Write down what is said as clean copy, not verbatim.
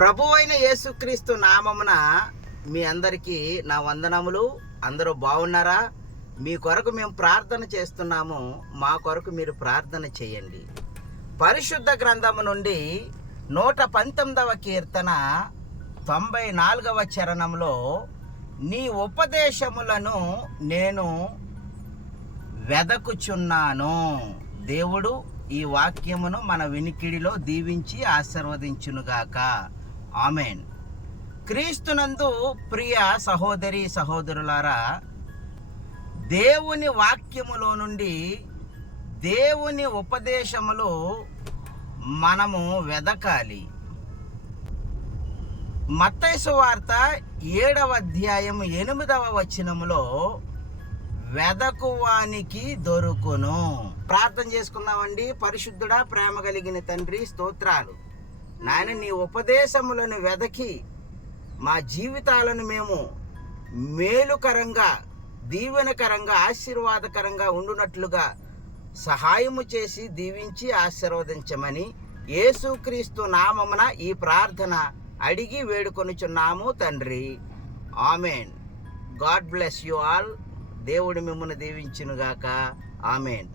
ప్రభువైన యేసుక్రీస్తు నామమున మీ అందరికీ నా వందనములు. అందరూ బాగున్నారా? మీ కొరకు మేము ప్రార్థన చేస్తున్నాము. మా కొరకు మీరు ప్రార్థన చేయండి. పరిశుద్ధ గ్రంథము నుండి 119వ కీర్తన 94వ చరణంలో, నీ ఉపదేశములను నేను వెదకుచున్నాను. దేవుడు ఈ వాక్యమును మన వినికిడిలో దీవించి ఆశీర్వదించునుగాక. ఆమెన్. క్రీస్తునందు ప్రియ సహోదరి సహోదరులారా, దేవుని వాక్యములో నుండి దేవుని ఉపదేశములు మనము వెదకాలి. మత్తయి సువార్త 7వ అధ్యాయం 8వ వచనములో, వెదకువానికి దొరుకును. ప్రార్థన చేసుకుందామండి. పరిశుద్ధుడా, ప్రేమ కలిగిన తండ్రి, స్తోత్రాలు నాయన. నీ ఉపదేశములను వెదకి మా జీవితాలను మేము మేలుకరంగా, దీవెనకరంగా, ఆశీర్వాదకరంగా ఉండునట్లుగా సహాయము చేసి దీవించి ఆశీర్వదించమని యేసుక్రీస్తు నామమున ఈ ప్రార్థన అడిగి వేడుకొనుచున్నాము తండ్రి. Amen. God bless you all. దేవుడు మిమ్మల్ని దీవించునుగాక. ఆమెన్.